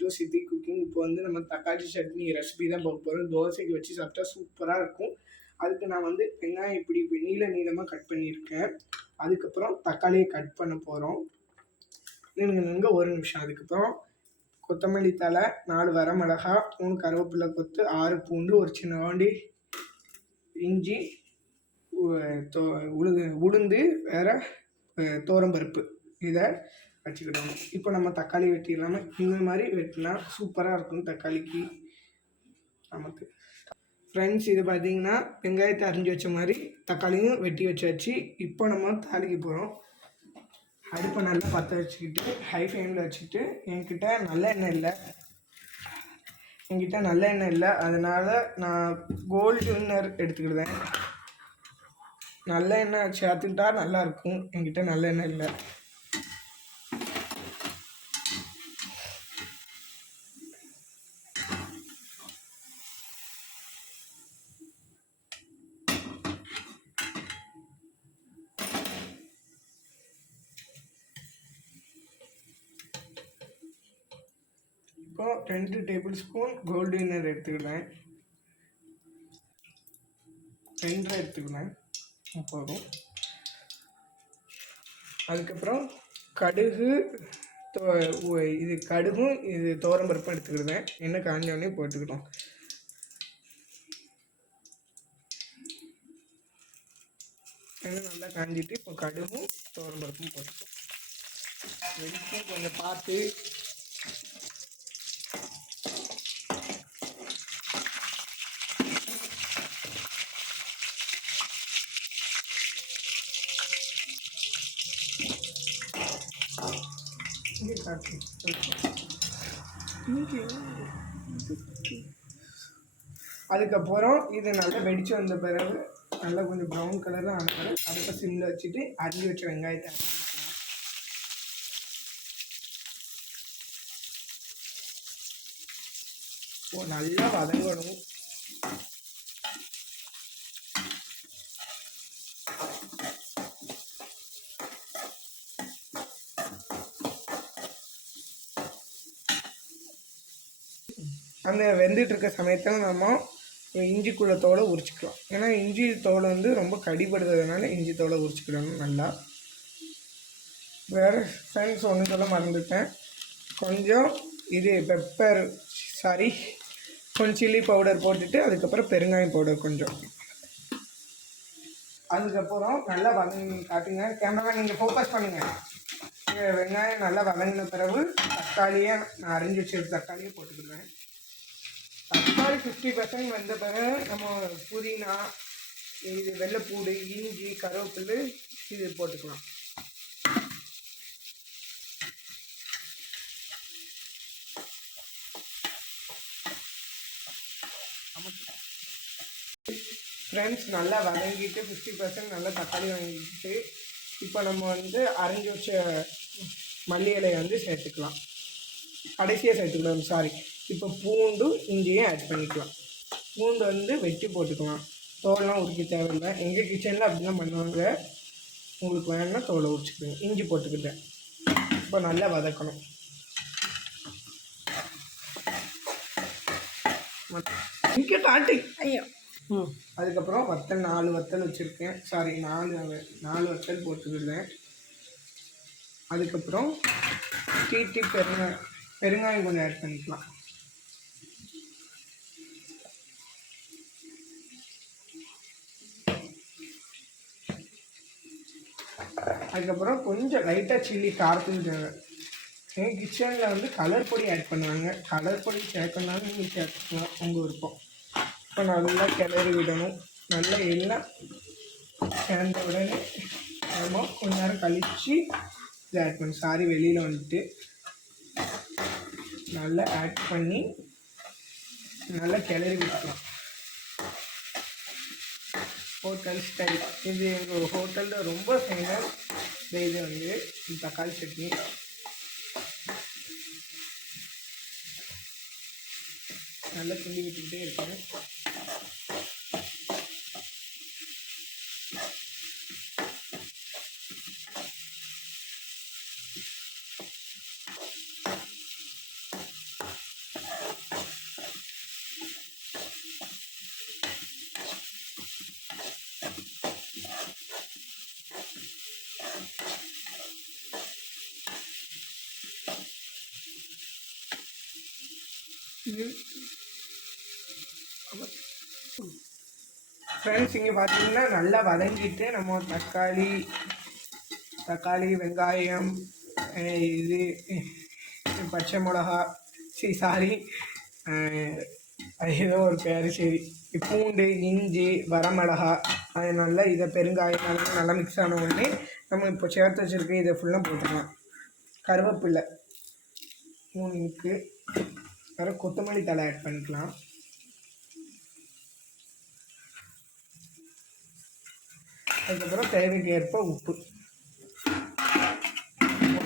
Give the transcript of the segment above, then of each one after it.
To சித்தி cooking. இப்போ வந்து நம்ம தக்காளி சட்னி ரெசிபி தான் பார்க்க போகிறோம். தோசைக்கு வச்சு சாப்பிட்டா சூப்பராக இருக்கும். அதுக்கு நான் வந்து வெங்காயம் இப்படி நீளமாக கட் பண்ணியிருக்கேன். அதுக்கப்புறம் தக்காளியை கட் பண்ண போகிறோம். நின்னுங்க ஒரு நிமிஷம். அதுக்கப்புறம் கொத்தமல்லி தழை, 4 வரமிளகா, 3 கருவேப்பிலை கொத்து, 6 பூண்டு, ஒரு சின்னவாண்டி இஞ்சி, உளுந்து, வேறு துவரம்பருப்பு இதை வச்சுக்கிட்டோம். இப்போ நம்ம தக்காளி வெட்டிடலாமல். இந்த மாதிரி வெட்டினா சூப்பராக இருக்கும் தக்காளிக்கு நமக்கு. ஃப்ரெண்ட்ஸ், இது பார்த்திங்கன்னா வெங்காயத்தை அரிஞ்சு வச்ச மாதிரி தக்காளியும் வெட்டி வச்சாச்சு. இப்போ நம்ம தாளிக்க போகிறோம். அடுப்பை நல்லா பற்ற வச்சுக்கிட்டு ஹை ஃப்ளேமில் வச்சுக்கிட்டு, என்கிட்ட நல்லெண்ணெய் இல்லை, அதனால் நான் கோல்டு வின்னர் எடுத்துக்கிடுவேன். நல்லெண்ணெய் சேர்த்துக்கிட்டா நல்லாயிருக்கும். என்கிட்ட நல்லெண்ணெய் இல்லை. இப்போ 2 டேபிள் ஸ்பூன் கோல்டு வின்னர் எடுத்துக்கிட்டேன். 2 எடுத்துக்கிட்டேன் போதும். அதுக்கப்புறம் கடுகு, இது கடுகும் இது துவரம்பருப்பும் எடுத்துக்கிட்டேன். எண்ணெய் காஞ்சோடனே போட்டுக்கிட்டோம். எண்ணெய் நல்லா காஞ்சிட்டு இப்போ கடுகும் துவரம்பருப்பும் போட்டுக்கோம். வெடிக்கும் கொஞ்சம் பார்த்து. அதுக்கப்புறம் இது நல்லா வெடிச்சு வந்த பிறகு நல்லா கொஞ்சம் ப்ரௌன் கலரில் ஆன பிறகு அடுப்பை சிம்மில் வச்சுட்டு அரிஞ்சு வச்ச வெங்காயத்தை ஆட் பண்ணிக்கலாம். நல்லா வதங்கணும். அந்த வெந்துட்டு இருக்க சமயத்தில் நம்ம இஞ்சிக்குள்ள தோலை உரிச்சிக்கலாம். ஏன்னா இஞ்சி தோலை வந்து ரொம்ப கடிபடுறதுனால இஞ்சி தோலை உரிச்சிக்கிடணும் நல்லா. வேறு ஃப்ரெண்ட்ஸ் ஒன்று சொல்ல மறந்துட்டேன். கொஞ்சம் இது கொஞ்சம் சில்லி பவுடர் போட்டுட்டு அதுக்கப்புறம் பெருங்காயம் பவுடர் கொஞ்சம். அதுக்கப்புறம் நல்லா காட்டுங்க கேமரா, நீங்கள் ஃபோக்கஸ் பண்ணுங்கள். வெங்காயம் நல்லா வதங்கின பிறகு தக்காளியை நான் அரிஞ்சு வச்சு தக்காளியை போட்டுக்கிடுவேன். தக்காளி 50% வந்த பிறகு நம்ம புதினா, இது வெள்ளைப்பூடு, இஞ்சி, கருவேப்பிலை இது போட்டுக்கலாம். ஃப்ரெண்ட்ஸ், நல்லா வதங்கிட்டு 50% நல்லா தக்காளி வாங்கிட்டு இப்போ நம்ம வந்து அரைஞ்சி வச்ச மல்லி இலையை வந்து சேர்த்துக்கலாம். கடைசியாக சேர்த்துக்கலாம். இப்போ பூண்டு இஞ்சியும் ஆட் பண்ணிக்கலாம். பூண்டு வந்து வெட்டி போட்டுக்கலாம். தோலெலாம் உரிக்க தேவையில்லை. எங்கள் கிச்சனில் அப்படி தான் பண்ணுவாங்க. உங்களுக்கு வேணும்னா தோலை உரிச்சுக்கோங்க. இஞ்சி போட்டுக்கிட்டேன். இப்போ நல்லா வதக்கணும். இங்கே காட்டு ஐயா. அதுக்கப்புறம் வத்தல் 4 வத்தல் வச்சுருக்கேன். 4 வத்தல் போட்டுக்கிட்டேன். அதுக்கப்புறம் பெருங்காயம் கொஞ்சம் ஆட் பண்ணிக்கலாம். அதுக்கப்புறம் கொஞ்சம் லைட்டாக சில்லி காரத்துக்கு தேவை. எங்கள் கிச்சனில் வந்து கலர் பொடி ஆட் பண்ணுவாங்க. கலர் பொடி சேர்க்கணுனாலும் நீங்கள் சேர்த்துக்கலாம், உங்கள் விருப்பம். இப்போ நல்லா கிளறி விடணும். நல்லா எல்லாம் சேர்ந்த உடனே நம்ம கொஞ்ச நேரம் கழித்து இதை ஆட் பண்ணி வெளியில் வந்துட்டு நல்லா ஆட் பண்ணி நல்லா கிளறி விட்டுக்கலாம். ஹோட்டல் ஸ்டைல் இது எங்கள் ஹோட்டலில் ரொம்ப ஃபேமஸ். இது வந்து தக்காளி சட்னி. நல்லா கிண்டி விட்டுக்கிட்டே இருக்கேன். ஃப்ரெண்ட்ஸ் இங்கே பார்த்தீங்கன்னா நல்லா வதங்கிட்டு நம்ம தக்காளி வெங்காயம் இது பச்சை மிளகா சாரி அது ஏதோ ஒரு பேர் சரி பூண்டு இஞ்சி வரமிளகா அது நல்லா இதை பெருங்காயம் நல்லா மிக்ஸ் ஆன உடனே நம்ம இப்போ சேர்த்து வச்சுருக்க இதை ஃபுல்லாக போட்டுக்கலாம். கருவேப்பில்லை 3 இன்க்கு வேறு கொத்தமல்லி தழை ஆட் பண்ணிக்கலாம். அதுக்கப்புறம் தேவைக்கு ஏற்ப உப்பு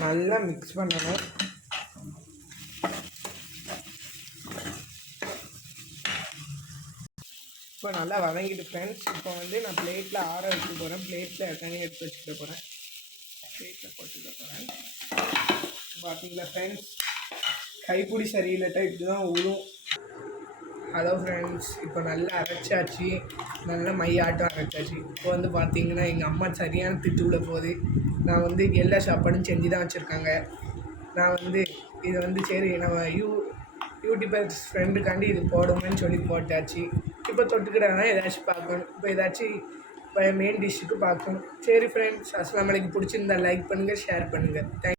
நல்லா மிக்ஸ் பண்ணணும். இப்போ நல்லா வதங்கிட்டு ஃப்ரெண்ட்ஸ். இப்போ வந்து நான் பிளேட்டில் ஆற வச்சுக்க போகிறேன். பிளேட்டில் தண்ணி எடுத்து வச்சுக்க போகிறேன். பிளேட்டில் போட்டுக்க போகிறேன். பார்த்தீங்களா ஃப்ரெண்ட்ஸ், கைப்பிடி சரியில்லைட்டா இப்படி தான் விழும். ஹலோ ஃப்ரெண்ட்ஸ், இப்போ நல்லா அரைச்சாச்சு, நல்லா மையாட்டம் அரைச்சாச்சு. இப்போ வந்து பார்த்தீங்கன்னா எங்கள் அம்மா சரியான திட்டுக்குள்ளே போகுது. நான் வந்து எல்லா சாப்பாடும் செஞ்சு தான் வச்சுருக்காங்க. நான் வந்து இதை வந்து சரி நம்ம யூடியூபர்ஸ் ஃப்ரெண்டுக்காண்டி இது போடுவேன்னு சொல்லி போட்டாச்சு. இப்போ தொட்டுக்கிட்டாங்கன்னா ஏதாச்சும் பார்க்கணும். இப்போ ஏதாச்சும் மெயின் டிஷ்ஷுக்கு பார்க்கணும். சரி ஃப்ரெண்ட்ஸ், அஸ்ஸலாமு அலைக்கும். பிடிச்சிருந்தா லைக் பண்ணுங்கள், ஷேர் பண்ணுங்கள். தேங்க்யூ.